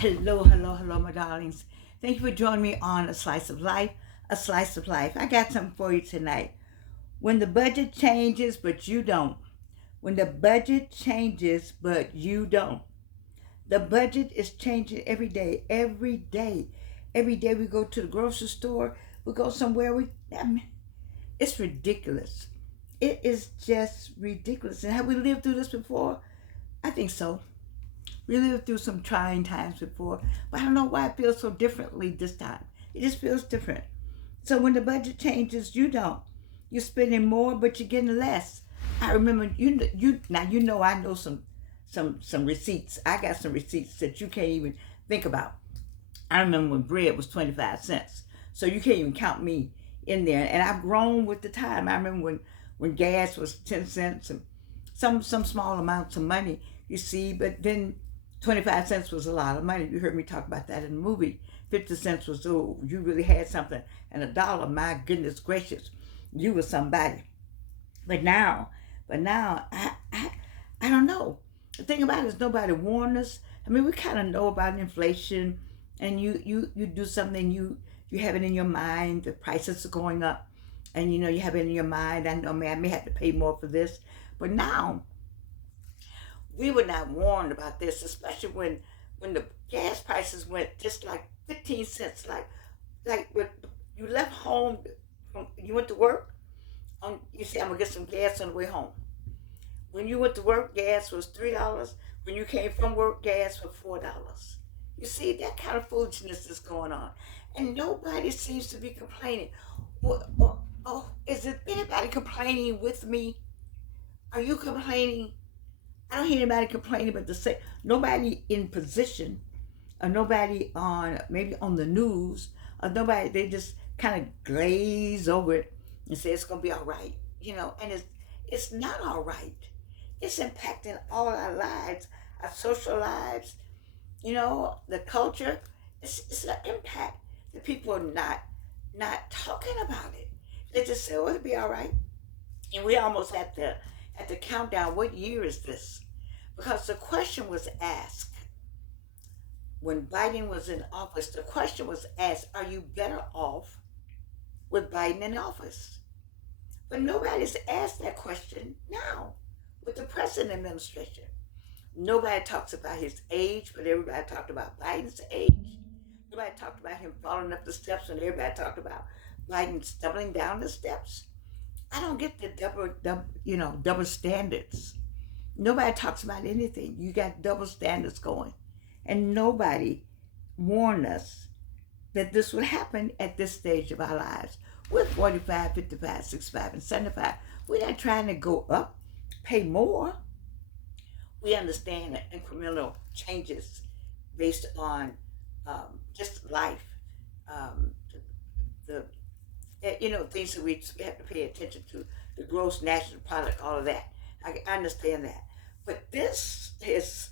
Hello, hello, hello, my darlings. Thank you for joining me on A Slice of Life, A Slice of Life. I got something for you tonight. When the budget changes, but you don't. When the budget changes, but you don't. The budget is changing every day, every day. Every day we go to the grocery store, we go somewhere, it's ridiculous. It is just ridiculous. And have we lived through this before? I think so. We lived through some trying times before, but I don't know why it feels so differently this time. It just feels different. So when the budget changes, you don't. You're spending more, but you're getting less. I remember I know some receipts. I got some receipts that you can't even think about. I remember when bread was 25 cents, so you can't even count me in there. And I've grown with the time. I remember when gas was 10 cents and some small amounts of money. You see, but then 25 cents was a lot of money. You heard me talk about that in the movie. 50 cents was, oh, you really had something. And a dollar, my goodness gracious, you were somebody. But now, I don't know. The thing about it is nobody warned us. I mean, we kind of know about inflation, and you do something, you have it in your mind. The prices are going up, and you have it in your mind. I know, man, I may have to pay more for this, but now we were not warned about this, especially when the gas prices went just like 15 cents. Like when you left home, you went to work. You say, I'm gonna get some gas on the way home. When you went to work, gas was $3. When you came from work, gas was $4. You see, that kind of foolishness is going on, and nobody seems to be complaining. Is it anybody complaining with me? Are you complaining? I don't hear anybody complaining, but nobody in position, or nobody on maybe on the news, or nobody, they just kind of glaze over it and say it's gonna be all right, and it's not all right. It's impacting all our lives, our social lives, the culture. It's an impact that people are not talking about it. They just say, "Oh, it'll be all right," and we almost at the countdown. What year is this? Because the question was asked when Biden was in office. The question was asked, "Are you better off with Biden in office?" But nobody's asked that question now with the present administration. Nobody talks about his age, but everybody talked about Biden's age. Nobody talked about him falling up the steps, and everybody talked about Biden stumbling down the steps. I don't get the double standards. Nobody talks about anything. You got double standards going, and nobody warned us that this would happen at this stage of our lives. We're 45, 55, 65, and 75. We're not trying to go up, pay more. We understand the incremental changes based on just life, um, the things that we have to pay attention to, the gross national product, all of that. I understand that, but this is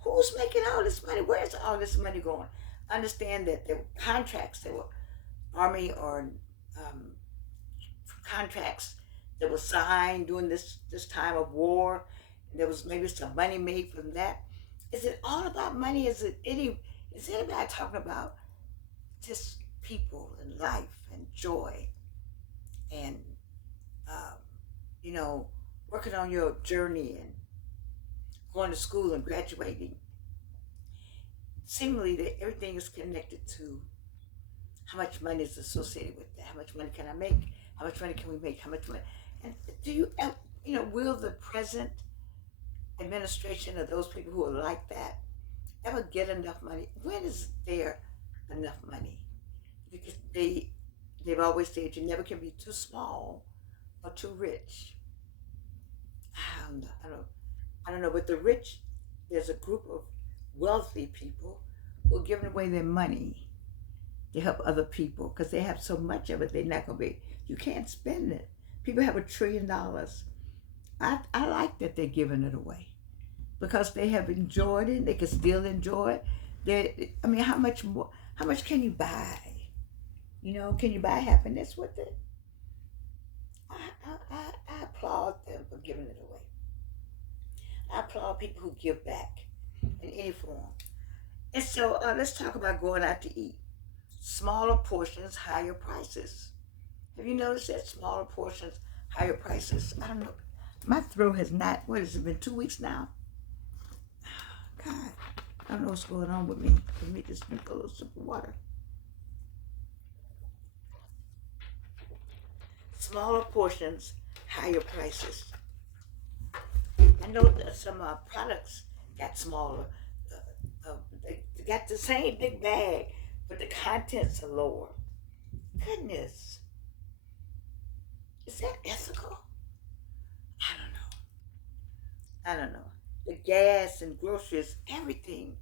who's making all this money? Where's all this money going? Understand that there were contracts, there were army or um, contracts that were signed during this time of war. And there was maybe some money made from that. Is it all about money? Is anybody talking about just people and life and joy and um, you know working on your journey and going to school and graduating? Seemingly that everything is connected to how much money is associated with that. How much money can I make? How much money can we make? How much money? And do will the present administration of those people who are like that ever get enough money? When is there enough money? Because they've always said you never can be too small or too rich. I don't know. I don't know. But the rich, there's a group of wealthy people who are giving away their money to help other people because they have so much of it. They're not going to be. You can't spend it. People have $1 trillion. I like that they're giving it away because they have enjoyed it. They can still enjoy it. I mean, how much more? How much can you buy? Can you buy happiness with it? I applaud them for giving it away. I applaud people who give back in any form. And so let's talk about going out to eat. Smaller portions, higher prices. Have you noticed that smaller portions, higher prices? I don't know. My throat has not, what has it been, 2 weeks now? God, I don't know what's going on with me. Let me just drink a little sip of water. Smaller portions, higher prices. I know that some products got smaller. They got the same big bag, but the contents are lower. Goodness, is that ethical? I don't know. I don't know. The gas and groceries, everything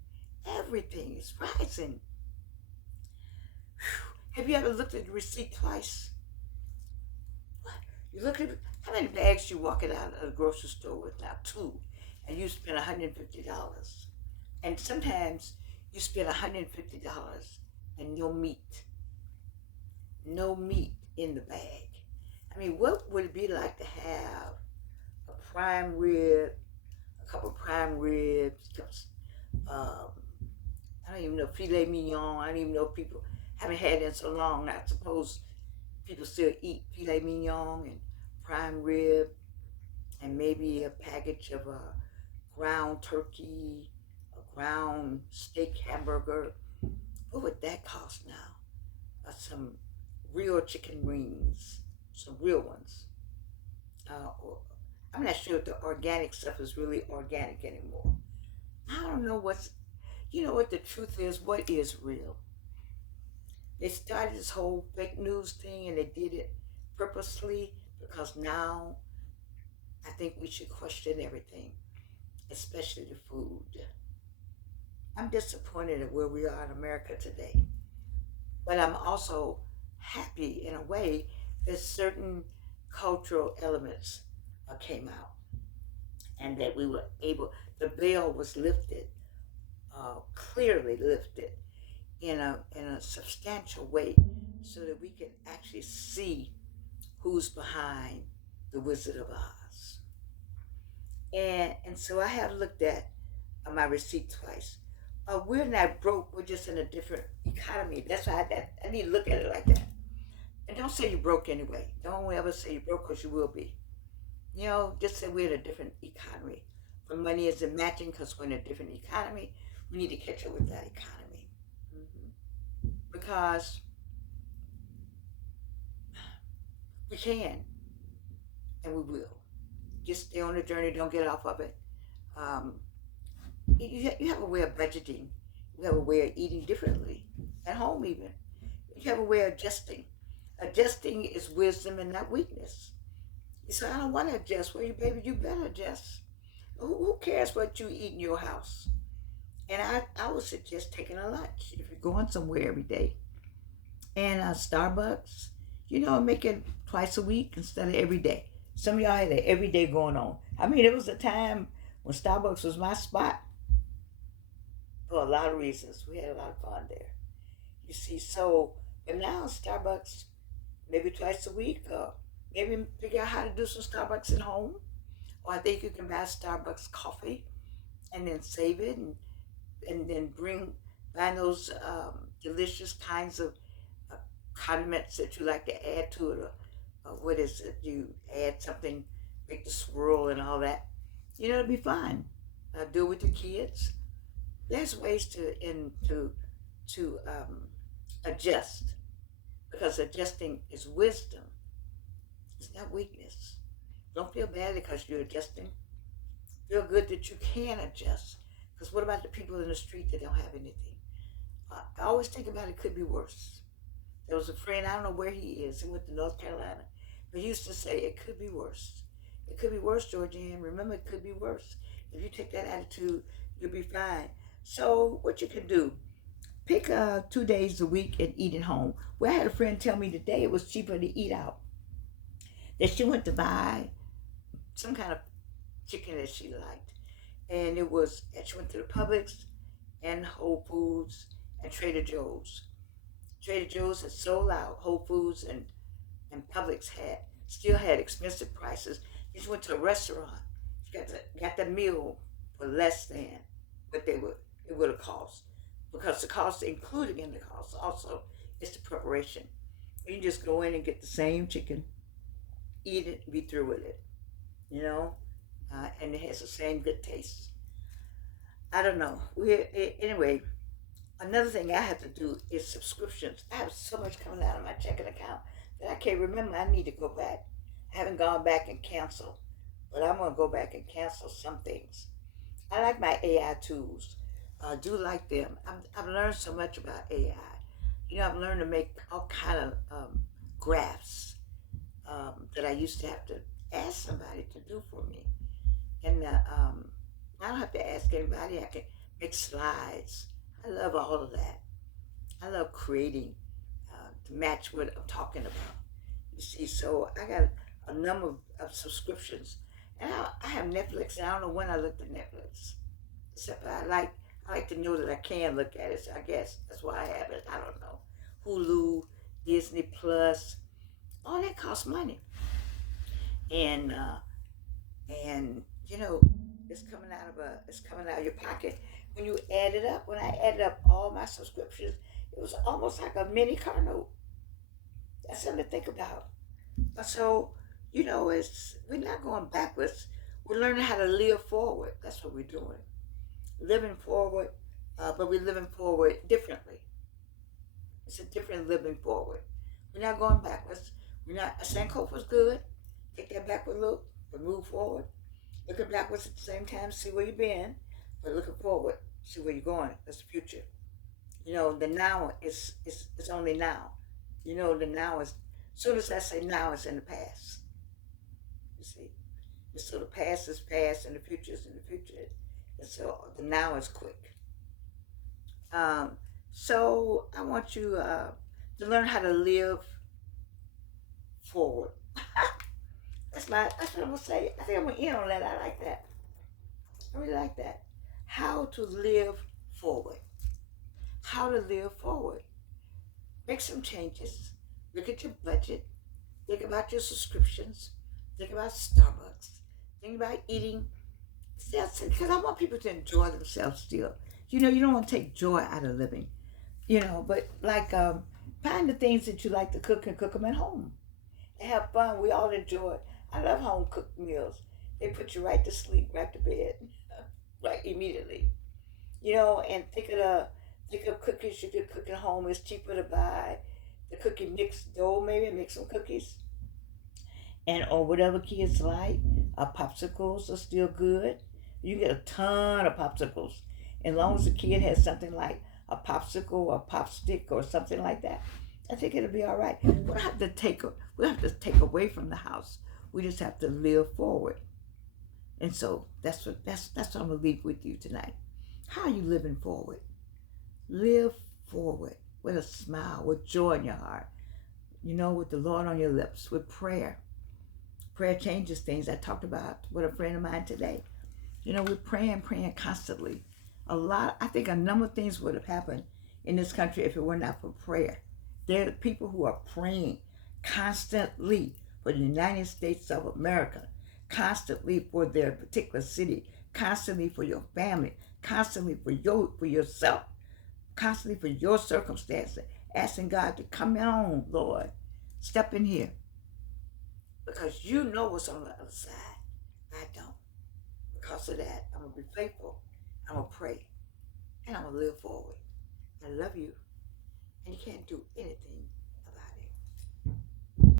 is rising. Have you ever looked at the receipt twice? What? You look at how many bags you walking out of the grocery store with now? Two, and you spend $150. And sometimes you spend $150 and no meat in the bag. I mean, what would it be like to have a prime rib, a couple prime ribs, um, I don't even know, filet mignon. I don't even know if people haven't had it in so long. I suppose people still eat filet mignon and prime rib and maybe a package of ground turkey, a ground steak hamburger. What would that cost now? Some real chicken wings, some real ones. Or, I'm not sure if the organic stuff is really organic anymore. I don't know you know what the truth is, what is real. They started this whole fake news thing and they did it purposely because now I think we should question everything, especially the food. I'm disappointed at where we are in America today, but I'm also happy in a way that certain cultural elements came out and that we were able, the veil was lifted, clearly lifted in a substantial way so that we can actually see who's behind the Wizard of Oz. And so I have looked at my receipt twice. We're not broke. We're just in a different economy. That's why I need to look at it like that. And don't say you're broke anyway. Don't ever say you're broke because you will be. You know, just say we're in a different economy. The money isn't matching because we're in a different economy. We need to catch up with that economy. Because we can and we will. Just stay on the journey. Don't get off of it. Um, you have a way of budgeting. You have a way of eating differently at home, even. You have a way of adjusting. Adjusting is wisdom and not weakness. You say, I don't want to adjust. Well, you baby, you better adjust. Who cares what you eat in your house? And I would suggest taking a lunch if you're going somewhere every day. And Starbucks, make it twice a week instead of every day. Some of y'all had it every day going on. I mean, it was a time when Starbucks was my spot for a lot of reasons. We had a lot of fun there. You see, so, but now Starbucks, maybe twice a week, or maybe figure out how to do some Starbucks at home. Or I think you can buy Starbucks coffee and then save it and then buy those delicious kinds of uh, condiments that you like to add to it. Or what is it? You add something, make the swirl and all that. It'll be fine. Do it with your kids. There's ways to adjust because adjusting is wisdom. It's not weakness. Don't feel bad because you're adjusting. Feel good that you can adjust. Because what about the people in the street that don't have anything? I always think about it could be worse. There was a friend, I don't know where he is. He went to North Carolina. But he used to say, it could be worse. It could be worse, Georgianne. Remember, it could be worse. If you take that attitude, you'll be fine. So what you can do, pick 2 days a week and eat at home. Well, I had a friend tell me today it was cheaper to eat out. That she went to buy some kind of chicken that she liked. And she went to the Publix and Whole Foods and Trader Joe's. Trader Joe's had sold out. Whole Foods and Publix still had expensive prices. She went to a restaurant. She got the meal for less than what it would have cost. because the cost, including in the cost, also is the preparation. You can just go in and get the same chicken, eat it, and be through with it. You know, and it has the same good taste. I don't know. Anyway. Another thing I have to do is subscriptions. I have so much coming out of my checking account that I can't remember. I need to go back. I haven't gone back and canceled, but I'm gonna go back and cancel some things. I like my AI tools. I do like them. I've learned so much about AI. I've learned to make all kind of graphs that I used to have to ask somebody to do for me, and I don't have to ask anybody. I can make slides. I love all of that. I love creating to match what I'm talking about. You see, so I got a number of subscriptions, and I have Netflix. And I don't know when I looked at Netflix, except I like to know that I can look at it. So I guess that's why I have it. I don't know. Hulu, Disney Plus, all that costs money, and and it's coming out of your pocket. When you add it up, when I added up all my subscriptions, it was almost like a mini car note. That's something to think about. So, it's we're not going backwards. We're learning how to live forward. That's what we're doing. Living forward, but we're living forward differently. It's a different living forward. We're not going backwards. We're not. Sankofa was good. Take that backward look, but move forward. Looking backwards at the same time, see where you've been, but looking forward, see where you're going. That's the future. The now is only now. The now is, as soon as I say now, it's in the past. You see, and so the past is past, and the future is in the future, and so the now is quick. Um, so I want you to learn how to live forward. That's what I'm gonna say. I think I'm gonna end on that. I like that. I really like that. How to live forward. How to live forward. Make some changes. Look at your budget. Think about your subscriptions. Think about Starbucks. Think about eating. Because I want people to enjoy themselves still. You don't want to take joy out of living. But like find the things that you like to cook and cook them at home. And have fun. We all enjoy it. I love home cooked meals. They put you right to sleep, right to bed, right immediately. And think of cookies you could cook at home. It's cheaper to buy the cookie mix dough, maybe make some cookies, and or whatever kids like. Popsicles are still good. You get a ton of popsicles, as long as the kid has something like a popsicle or a pop stick or something like that. I think it'll be all right. We don't have to take away from the house. We just have to live forward. And so that's what I'm gonna leave with you tonight. How are you living forward? Live forward with a smile, with joy in your heart, with the Lord on your lips, with prayer. Prayer changes things. I talked about with a friend of mine today. We're praying constantly. I think a number of things would have happened in this country if it were not for prayer. There are people who are praying constantly for the United States of America, constantly for their particular city, constantly for your family, constantly for yourself, constantly for your circumstances, asking God to come on, Lord, step in here, because you know what's on the other side. I don't. Because of that, I'm gonna be faithful. I'm gonna pray, and I'm gonna live forward. I love you, and you can't do anything